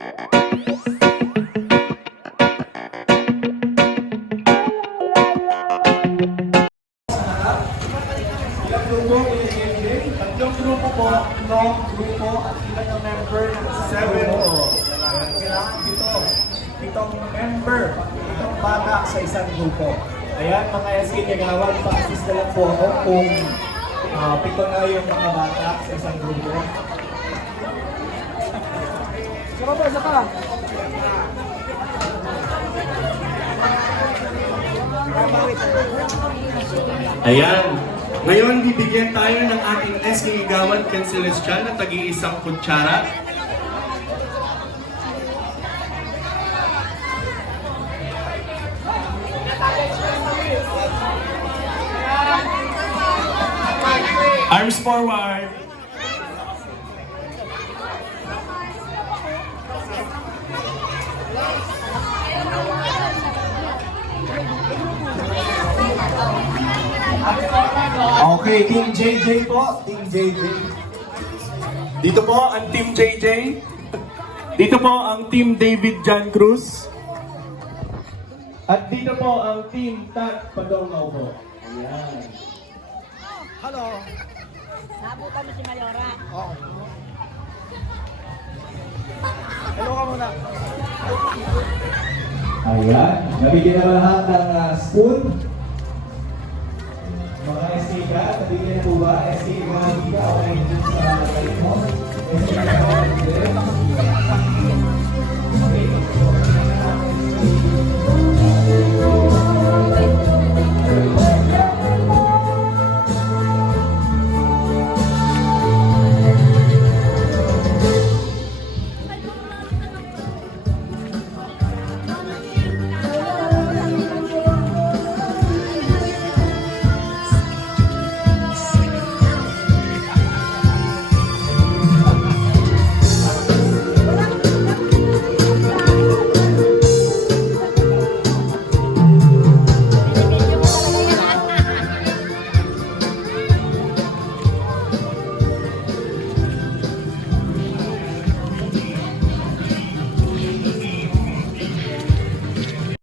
Ilang grupo, tatlong grupo po, long grupo, at ilang ang member ng isang grupo. Kailangan pitong member, pitong bata sa isang grupo. Ayan, mga SK Kagawad, pa-assist na lang po ako kung pito na yung mga bata sa isang grupo. Saka. Ayan. Ngayon, bibigyan tayo ng ating SK Kagawad Ken Celestial na tagi-isang kutsara. Arms forward. Okay, Team JJ po. Team JJ. Dito po ang Team JJ. Dito po ang Team David John Cruz. At dito po ang Team Tat Padongaw po. Ayan. Hello. Nabutan mo si Mayora. Oo. Hello ka muna. Ayan. Nabigyan na ba lahat ng spoon? Mga SK ka, nabigyan na po ba? SK ka, okay, dito sa kalit mo. SK ka,